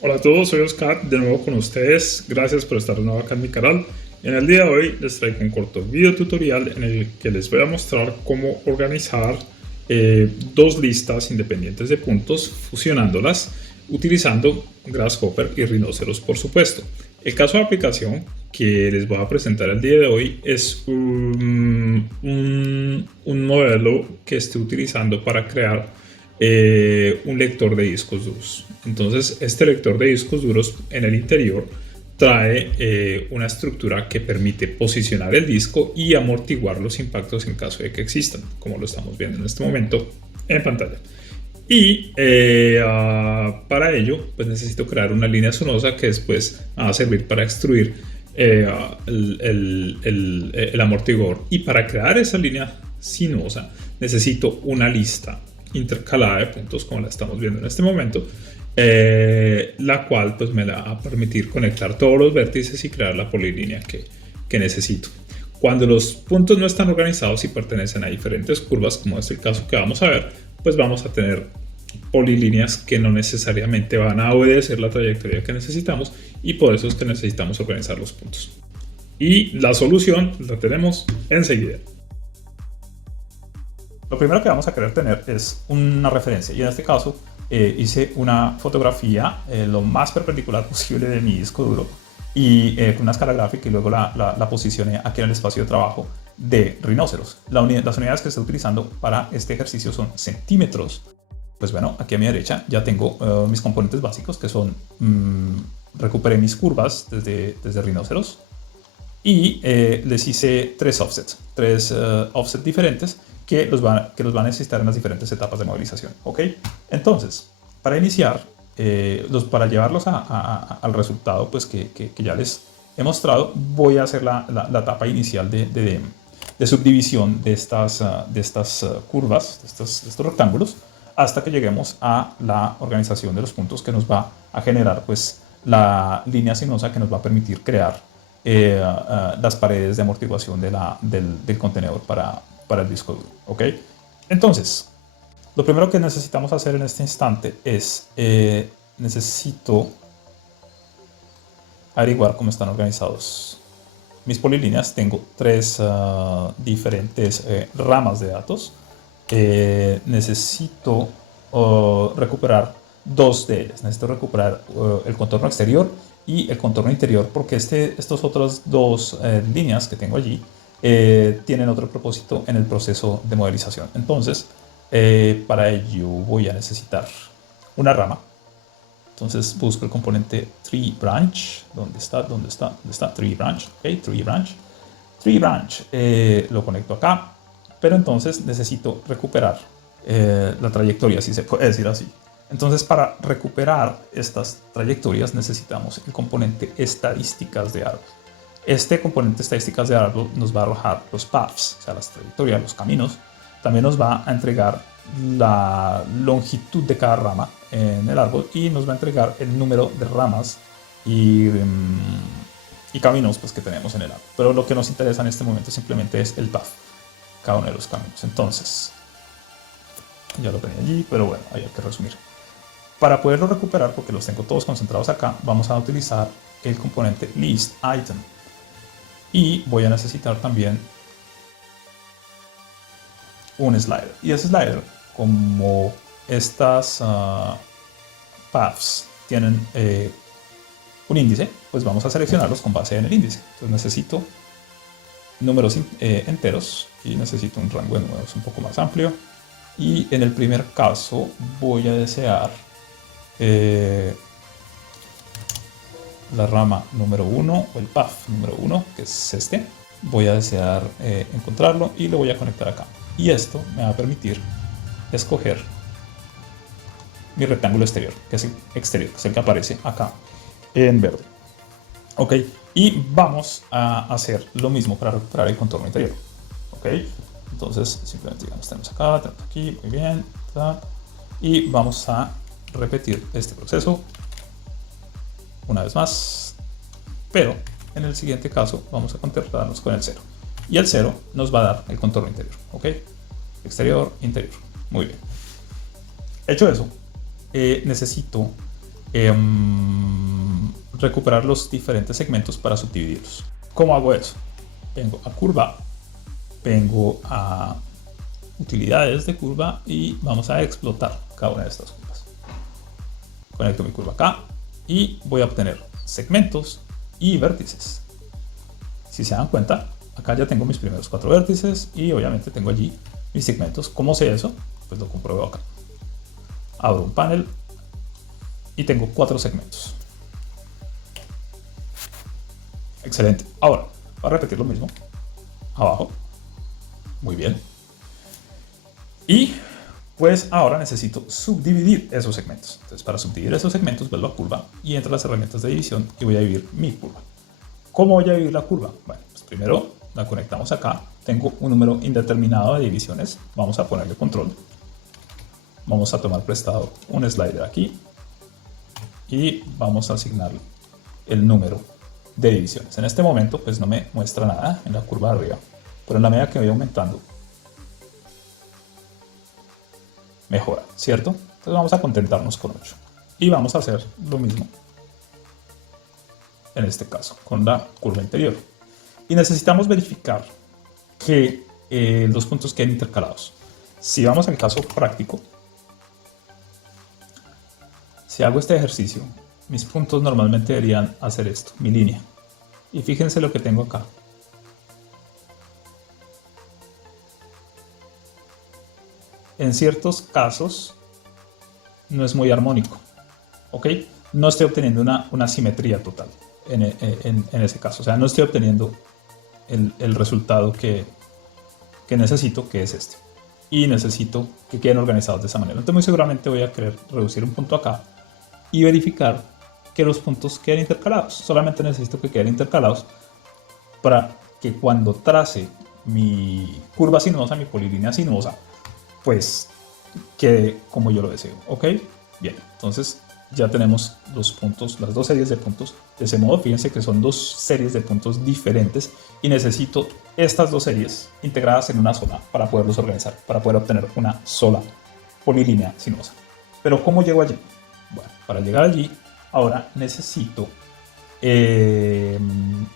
Hola a todos, soy Oscar, de nuevo con ustedes. Gracias por estar de nuevo acá en mi canal. En el día de hoy les traigo un corto video tutorial en el que les voy a mostrar cómo organizar dos listas independientes de puntos, fusionándolas, utilizando Grasshopper y Rhinoceros, por supuesto. El caso de aplicación que les voy a presentar el día de hoy es un modelo que estoy utilizando para crear un lector de discos duros. Entonces, este lector de discos duros en el interior trae una estructura que permite posicionar el disco y amortiguar los impactos en caso de que existan, como lo estamos viendo en este momento en pantalla. Y para ello, pues necesito crear una línea sinuosa que después va a servir para extruir el amortiguador. Y para crear esa línea sinuosa necesito una lista intercalada de puntos, como la estamos viendo en este momento, la cual pues me va a permitir conectar todos los vértices y crear la polilínea que necesito. Cuando los puntos no están organizados y pertenecen a diferentes curvas, como es el caso que vamos a ver, pues vamos a tener polilíneas que no necesariamente van a obedecer la trayectoria que necesitamos, y por eso es que necesitamos organizar los puntos. Y la solución la tenemos enseguida. Lo primero que vamos a querer tener es una referencia, y en este caso hice una fotografía lo más perpendicular posible de mi disco duro y con una escala gráfica, y luego la posicioné aquí en el espacio de trabajo de Rhinoceros. Las unidades que estoy utilizando para este ejercicio son centímetros. Pues bueno, aquí a mi derecha ya tengo mis componentes básicos, que son, recuperé mis curvas desde Rhinoceros y les hice tres offsets diferentes que los van a necesitar en las diferentes etapas de movilización. ¿Ok? Entonces, para iniciar, para llevarlos al resultado pues, que ya les he mostrado, voy a hacer la etapa inicial de subdivisión de estas curvas, de estos rectángulos, hasta que lleguemos a la organización de los puntos, que nos va a generar pues, la línea sinuosa que nos va a permitir crear las paredes de amortiguación del contenedor para el disco duro. ¿Ok? Entonces, lo primero que necesitamos hacer en este instante es necesito averiguar cómo están organizados mis polilíneas. Tengo tres diferentes ramas de datos. Necesito recuperar dos de ellas. Necesito recuperar el contorno exterior y el contorno interior, porque estos otras dos líneas que tengo allí tienen otro propósito en el proceso de modelización. Entonces, para ello voy a necesitar una rama. Entonces busco el componente tree branch. ¿Dónde está? Tree branch. Ok, tree branch. Tree branch lo conecto acá, pero entonces necesito recuperar la trayectoria, si se puede decir así. Entonces, para recuperar estas trayectorias necesitamos el componente estadísticas de árbol. Este componente estadísticas de árbol nos va a arrojar los paths, o sea, las trayectorias, los caminos. También nos va a entregar la longitud de cada rama en el árbol, y nos va a entregar el número de ramas y caminos pues, que tenemos en el árbol. Pero lo que nos interesa en este momento simplemente es el path, cada uno de los caminos. Entonces, ya lo tenía allí, pero bueno, hay que resumir. Para poderlo recuperar, porque los tengo todos concentrados acá, vamos a utilizar el componente list item. Y voy a necesitar también un slider. Y ese slider, como estas paths tienen un índice, pues vamos a seleccionarlos con base en el índice. Entonces necesito números enteros y necesito un rango de números un poco más amplio. Y en el primer caso voy a desear la rama número 1 o el path número 1, que es este. Voy a desear encontrarlo y lo voy a conectar acá. Y esto me va a permitir escoger mi rectángulo exterior, que es el exterior, que es el que aparece acá en verde. Ok, y vamos a hacer lo mismo para recuperar el contorno interior. Ok, entonces simplemente digamos, tenemos acá, tenemos aquí, muy bien, y vamos a repetir este proceso una vez más, pero en el siguiente caso vamos a contactarnos con el 0, y el 0 nos va a dar el contorno interior. Ok, exterior, interior, muy bien. Hecho eso, necesito recuperar los diferentes segmentos para subdividirlos. ¿Cómo hago eso? Vengo a curva, vengo a utilidades de curva y vamos a explotar cada una de estas curvas. Conecto mi curva acá y voy a obtener segmentos y vértices. Si se dan cuenta, acá ya tengo mis primeros 4 vértices y obviamente tengo allí mis segmentos. ¿Cómo sé eso? Pues lo compruebo acá. Abro un panel y tengo 4 segmentos. Excelente. Ahora, voy a repetir lo mismo. Abajo. Muy bien. Y pues ahora necesito subdividir esos segmentos. Entonces, para subdividir esos segmentos, vuelvo a curva y entro a las herramientas de división y voy a dividir mi curva. ¿Cómo voy a dividir la curva? Bueno, pues primero la conectamos acá. Tengo un número indeterminado de divisiones. Vamos a ponerle control. Vamos a tomar prestado un slider aquí y vamos a asignarle el número de divisiones. En este momento pues no me muestra nada en la curva de arriba, pero en la medida que voy aumentando mejora, ¿cierto? Entonces vamos a contentarnos con 8 y vamos a hacer lo mismo en este caso con la curva interior y necesitamos verificar que los puntos queden intercalados. Si vamos al caso práctico, si hago este ejercicio, mis puntos normalmente deberían hacer esto, mi línea. Y fíjense lo que tengo acá. En ciertos casos no es muy armónico, ¿ok? No estoy obteniendo una simetría total en ese caso. O sea, no estoy obteniendo el resultado que necesito, que es este. Y necesito que queden organizados de esa manera. Entonces muy seguramente voy a querer reducir un punto acá y verificar que los puntos queden intercalados. Solamente necesito que queden intercalados para que cuando trace mi curva sinuosa, mi polilínea sinuosa, pues quede como yo lo deseo. ¿Ok? Bien, entonces ya tenemos los puntos, las dos series de puntos. De ese modo, fíjense que son dos series de puntos diferentes y necesito estas dos series integradas en una sola para poderlos organizar, para poder obtener una sola polilínea sinuosa. Pero ¿cómo llego allí? Bueno, para llegar allí, ahora necesito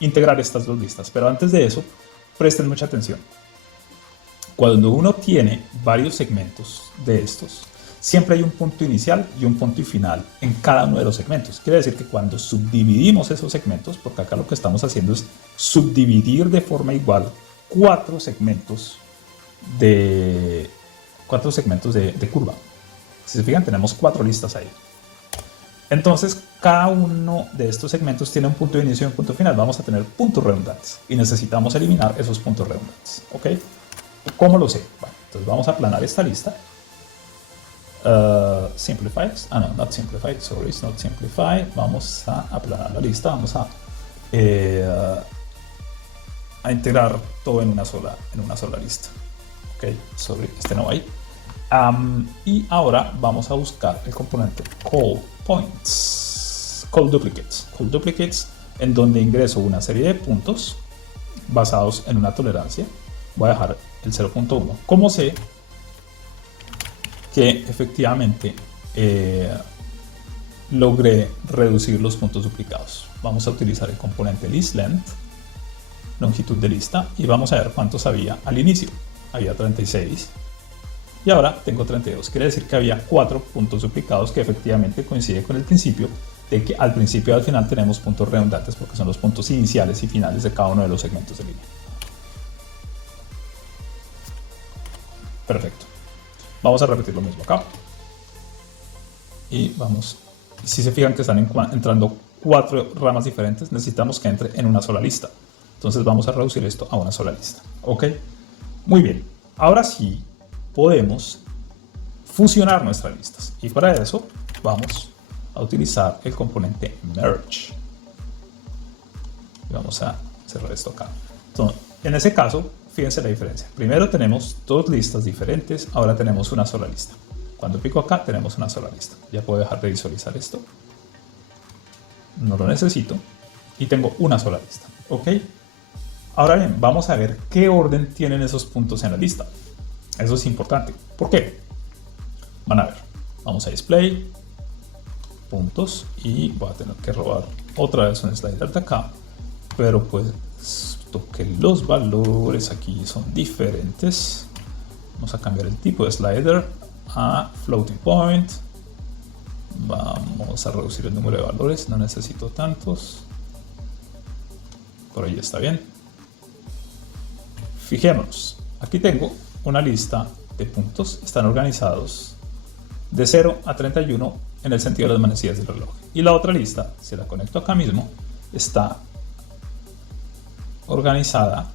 integrar estas dos listas. Pero antes de eso, presten mucha atención. Cuando uno tiene varios segmentos de estos, siempre hay un punto inicial y un punto final en cada uno de los segmentos. Quiere decir que cuando subdividimos esos segmentos, porque acá lo que estamos haciendo es subdividir de forma igual 4 segmentos de curva. Si se fijan, tenemos 4 listas ahí. Entonces, cada uno de estos segmentos tiene un punto de inicio y un punto final. Vamos a tener puntos redundantes y necesitamos eliminar esos puntos redundantes. ¿Ok? ¿Cómo lo sé? Bueno, entonces vamos a aplanar esta lista. Simplify. No, not simplify. Sorry, it's not simplify. Vamos a aplanar la lista. Vamos a integrar todo en una sola lista. Ok, sorry, este no va ahí. Y ahora vamos a buscar el componente call points, call duplicates, en donde ingreso una serie de puntos basados en una tolerancia. Voy a dejar el 0.1. ¿Cómo sé que efectivamente logré reducir los puntos duplicados? Vamos a utilizar el componente listLength, longitud de lista, y vamos a ver cuántos había al inicio. Había 36 y ahora tengo 32. Quiere decir que había 4 puntos duplicados, que efectivamente coincide con el principio de que al principio y al final tenemos puntos redundantes, porque son los puntos iniciales y finales de cada uno de los segmentos de línea. Perfecto. Vamos a repetir lo mismo acá. Y vamos. Si se fijan que están entrando 4 ramas diferentes, necesitamos que entre en una sola lista. Entonces vamos a reducir esto a una sola lista. ¿Ok? Muy bien. Ahora sí podemos fusionar nuestras listas. Y para eso vamos a utilizar el componente merge. Y vamos a cerrar esto acá. Entonces, en ese caso, fíjense la diferencia. Primero tenemos 2 listas diferentes, ahora tenemos una sola lista. Cuando pico acá tenemos una sola lista. Ya puedo dejar de visualizar esto. No lo necesito. Y tengo una sola lista. ¿Ok? Ahora bien, vamos a ver qué orden tienen esos puntos en la lista. Eso es importante. ¿Por qué? Van a ver. Vamos a display. puntos y voy a tener que robar otra vez un slider de acá, pero pues que los valores aquí son diferentes. Vamos a cambiar el tipo de slider a floating point. Vamos a reducir el número de valores, no necesito tantos. Por ahí está bien. Fijémonos, aquí tengo una lista de puntos, están organizados de 0 a 31 en el sentido de las manecillas del reloj. Y la otra lista, si la conecto acá mismo, está organizada,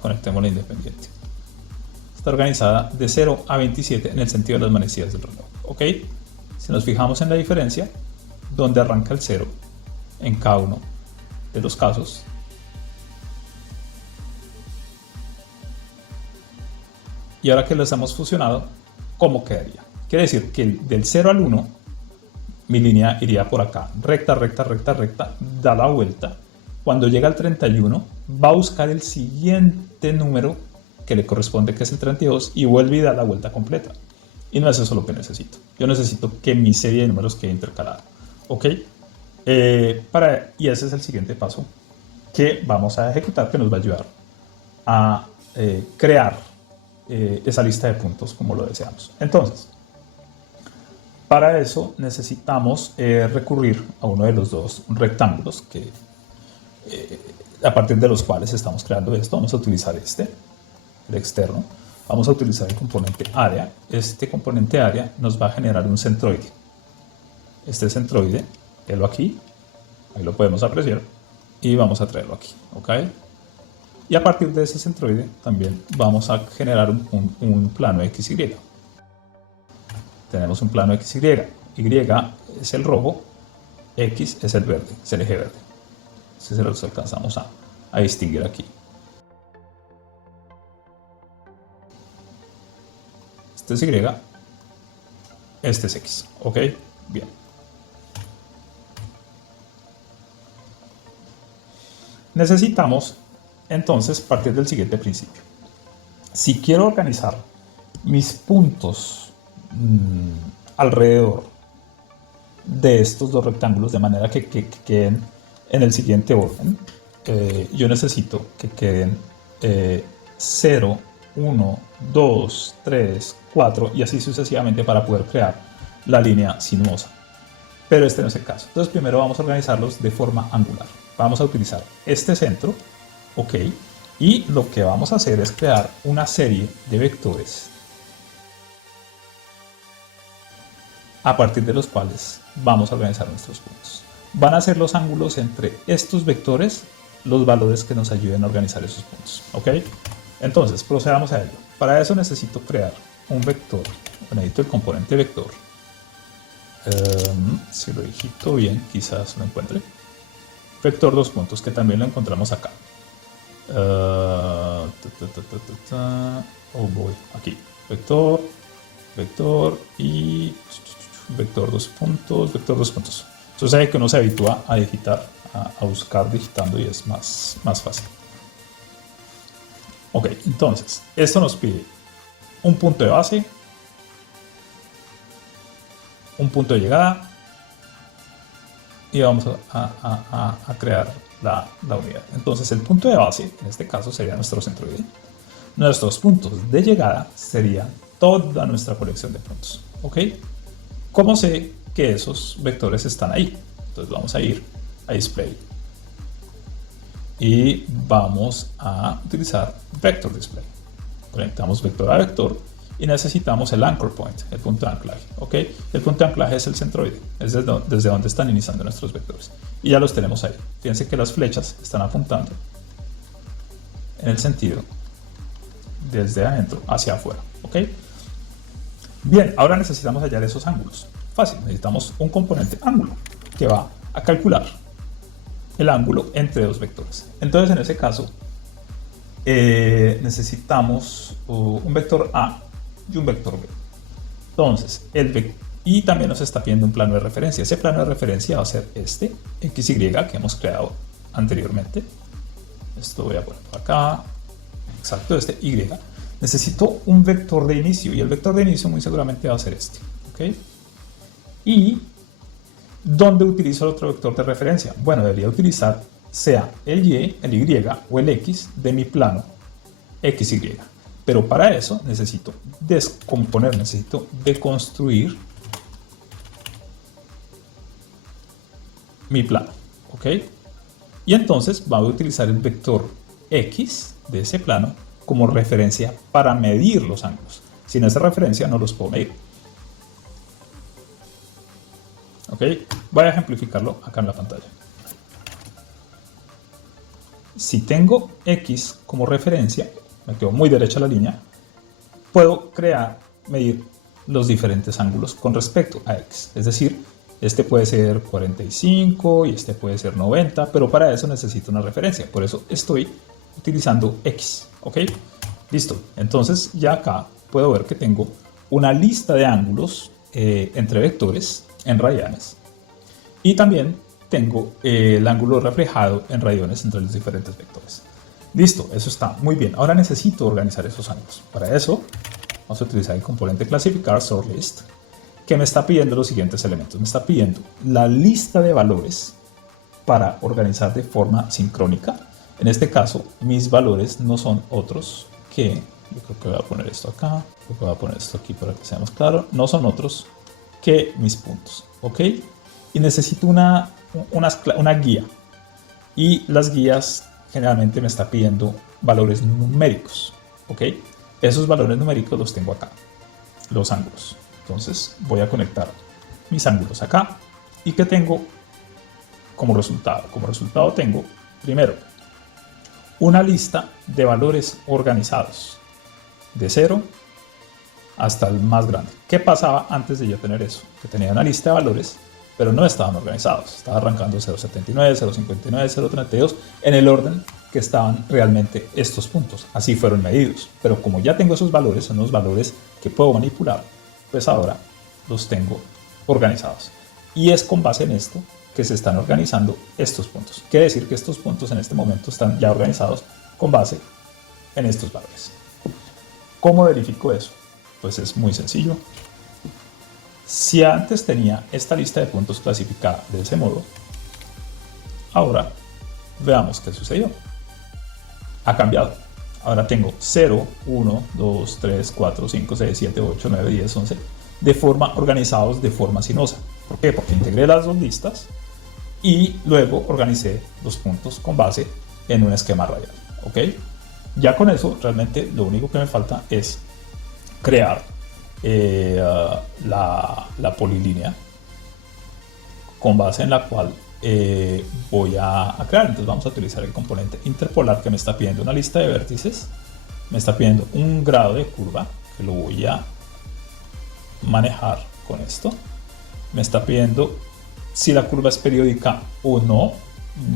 conectémosla independiente. Está organizada de 0 a 27 en el sentido de las manecillas del reloj. ¿Ok? Si nos fijamos en la diferencia, donde arranca el 0 en cada uno de los casos, y ahora que los hemos fusionado, ¿cómo quedaría? Quiere decir que del 0 al 1, mi línea iría por acá, recta, recta, recta, recta, da la vuelta. Cuando llega al 31, va a buscar el siguiente número que le corresponde, que es el 32, y vuelve y da la vuelta completa. Y no es eso lo que necesito. Yo necesito que mi serie de números quede intercalada. ¿Ok? Y ese es el siguiente paso que vamos a ejecutar, que nos va a ayudar a crear esa lista de puntos como lo deseamos. Entonces, para eso necesitamos recurrir a uno de los dos rectángulos que a partir de los cuales estamos creando esto. Vamos a utilizar el externo. Vamos a utilizar el componente área. Este componente área nos va a generar un centroide. Este centroide, véalo aquí, ahí lo podemos apreciar, y vamos a traerlo aquí, ¿ok? Y a partir de ese centroide también vamos a generar un plano XY. Tenemos un plano XY. Y es el rojo, X es el verde, es el eje verde. Si se los alcanzamos a distinguir aquí. Este es Y, este es X. ¿Ok? Bien. Necesitamos entonces partir del siguiente principio. Si quiero organizar mis puntos alrededor de estos dos rectángulos de manera que queden en el siguiente orden, yo necesito que queden 0, 1, 2, 3, 4 y así sucesivamente para poder crear la línea sinuosa. Pero este no es el caso. Entonces primero vamos a organizarlos de forma angular. Vamos a utilizar este centro, ok, y lo que vamos a hacer es crear una serie de vectores a partir de los cuales vamos a organizar nuestros puntos. Van a ser los ángulos entre estos vectores los valores que nos ayuden a organizar esos puntos, ok. Entonces procedamos a ello. Para eso necesito crear un vector. Necesito el componente vector. Si lo digito bien, quizás lo encuentre. Vector 2 puntos, que también lo encontramos acá. Aquí. Vector y vector 2 puntos, vector 2 puntos. Sucede que uno se habitúa a digitar, a buscar digitando y es más fácil. Ok, entonces, esto nos pide un punto de base, un punto de llegada y vamos a crear la unidad. Entonces el punto de base, en este caso, sería nuestro centroide. Nuestros puntos de llegada serían toda nuestra colección de puntos. ¿Ok? ¿Cómo sé que esos vectores están ahí? Entonces vamos a ir a Display y vamos a utilizar Vector Display. Conectamos vector a vector y necesitamos el anchor point, el punto de anclaje. ¿Ok? El punto de anclaje es el centroide, es desde donde están iniciando nuestros vectores. Y ya los tenemos ahí. Fíjense que las flechas están apuntando en el sentido desde adentro hacia afuera. ¿Ok? Bien, ahora necesitamos hallar esos ángulos. Fácil, necesitamos un componente ángulo que va a calcular el ángulo entre dos vectores. Entonces, en ese caso, necesitamos un vector A y un vector B. Entonces, y también nos está pidiendo un plano de referencia. Ese plano de referencia va a ser este, XY, que hemos creado anteriormente. Esto voy a poner por acá. Exacto, este Y. Necesito un vector de inicio y el vector de inicio muy seguramente va a ser este. ¿Ok? Y ¿Dónde utilizo el otro vector de referencia? Bueno, debería utilizar sea el Y, el Y o el X de mi plano XY. Pero para eso necesito descomponer, necesito deconstruir mi plano, ¿ok? Y entonces voy a utilizar el vector X de ese plano como referencia para medir los ángulos. Sin esa referencia no los puedo medir. ¿Ok? Voy a ejemplificarlo acá en la pantalla. Si tengo X como referencia, me quedo muy derecha la línea, puedo medir los diferentes ángulos con respecto a X. Es decir, este puede ser 45 y este puede ser 90, pero para eso necesito una referencia. Por eso estoy utilizando X. ¿Ok? Listo. Entonces ya acá puedo ver que tengo una lista de ángulos entre vectores en radianes. Y también tengo el ángulo reflejado en radiones entre los diferentes vectores. Listo, eso está muy bien. Ahora necesito organizar esos ángulos. Para eso vamos a utilizar el componente clasificar sortList, que me está pidiendo los siguientes elementos. Me está pidiendo la lista de valores para organizar de forma sincrónica. En este caso, mis valores no son otros que, yo creo que voy a poner esto acá, creo que voy a poner esto aquí para que sea más claro, no son otros que mis puntos, ¿ok? Y necesito una guía. Y las guías generalmente me está pidiendo valores numéricos, ¿ok? Esos valores numéricos los tengo acá, los ángulos. Entonces voy a conectar mis ángulos acá. ¿Y qué tengo como resultado? Como resultado tengo, primero, una lista de valores organizados, de 0 hasta el más grande. ¿Qué pasaba antes de yo tener eso? Que tenía una lista de valores, pero no estaban organizados. Estaba arrancando 0.79, 0.59, 0.32 en el orden que estaban realmente estos puntos. Así fueron medidos. Pero como ya tengo esos valores, son los valores que puedo manipular, pues ahora los tengo organizados. Y es con base en esto que se están organizando estos puntos. Quiere decir que estos puntos en este momento están ya organizados con base en estos valores. ¿Cómo verifico eso? Pues es muy sencillo. Si antes tenía esta lista de puntos clasificada de ese modo, ahora veamos qué sucedió. Ha cambiado. Ahora tengo 0, 1, 2, 3, 4, 5, 6, 7, 8, 9, 10, 11 de forma organizados de forma sinuosa. ¿Por qué? Porque integré las dos listas y luego organicé los puntos con base en un esquema radial. ¿Ok? Ya con eso realmente lo único que me falta es crear la polilínea con base en la cual voy a crear. Entonces vamos a utilizar el componente interpolar que me está pidiendo una lista de vértices, me está pidiendo un grado de curva que lo voy a manejar con esto, me está pidiendo si la curva es periódica o no,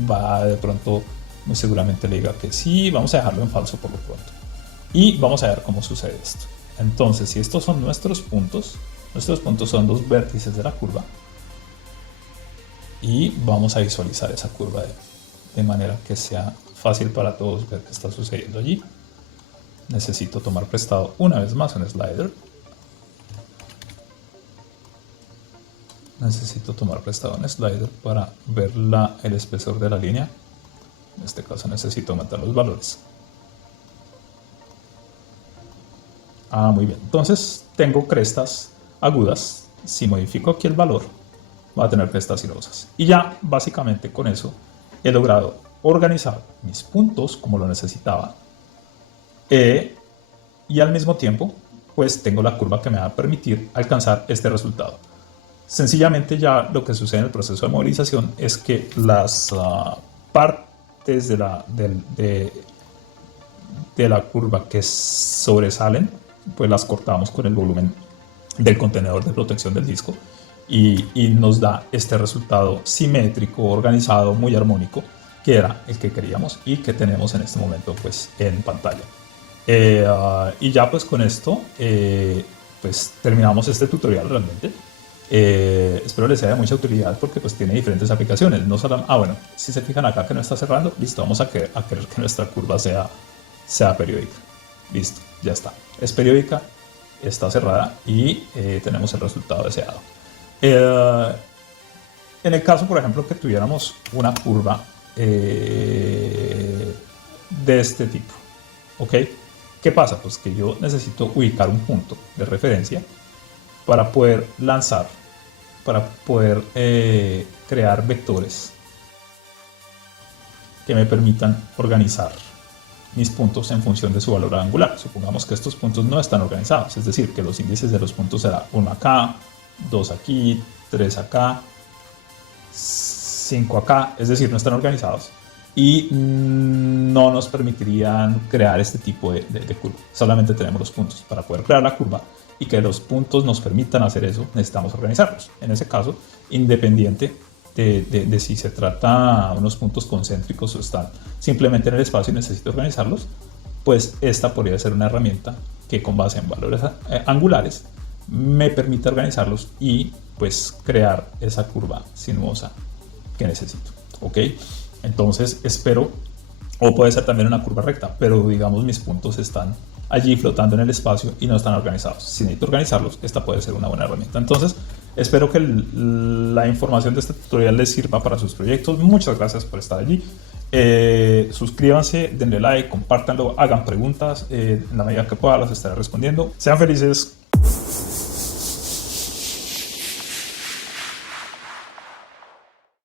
va de pronto muy seguramente le diga que sí, vamos a dejarlo en falso por lo pronto y vamos a ver cómo sucede esto. Entonces, si estos son nuestros puntos son los vértices de la curva y vamos a visualizar esa curva de manera que sea fácil para todos ver qué está sucediendo allí. Necesito tomar prestado una vez más un slider. Necesito tomar prestado un slider para ver el espesor de la línea. En este caso necesito aumentar los valores. Muy bien. Entonces tengo crestas agudas. Si modifico aquí el valor, va a tener crestas sinuosas. Y ya básicamente con eso he logrado organizar mis puntos como lo necesitaba. Y al mismo tiempo, pues tengo la curva que me va a permitir alcanzar este resultado. Sencillamente ya lo que sucede en el proceso de movilización es que las partes de la curva que sobresalen, pues las cortamos con el volumen del contenedor de protección del disco y nos da este resultado simétrico, organizado, muy armónico, que era el que queríamos y que tenemos en este momento pues en pantalla. Y ya pues con esto pues terminamos este tutorial realmente. Espero les sea de mucha utilidad porque pues tiene diferentes aplicaciones. No solo, bueno, si se fijan acá que no está cerrando, listo, vamos a querer que nuestra curva sea periódica. Listo, ya está. Es periódica, está cerrada y tenemos el resultado deseado. En el caso, por ejemplo, que tuviéramos una curva de este tipo, ¿ok? ¿Qué pasa? Pues que yo necesito ubicar un punto de referencia para poder lanzar, para poder crear vectores que me permitan organizar mis puntos en función de su valor angular. Supongamos que estos puntos no están organizados, es decir, que los índices de los puntos serán 1 acá, 2 aquí, 3 acá, 5 acá, es decir, no están organizados y no nos permitirían crear este tipo de curva. Solamente tenemos los puntos. Para poder crear la curva y que los puntos nos permitan hacer eso, necesitamos organizarlos. En ese caso, independiente de si se trata de unos puntos concéntricos o están simplemente en el espacio y necesito organizarlos, pues esta podría ser una herramienta que con base en valores angulares me permite organizarlos y pues crear esa curva sinuosa que necesito, ¿ok? Entonces espero, o puede ser también una curva recta, pero digamos mis puntos están allí flotando en el espacio y no están organizados. Si necesito organizarlos, esta puede ser una buena herramienta. Entonces espero que la información de este tutorial les sirva para sus proyectos. Muchas gracias por estar allí. Suscríbanse, denle like, compártanlo, hagan preguntas. En la medida que pueda las estaré respondiendo. Sean felices.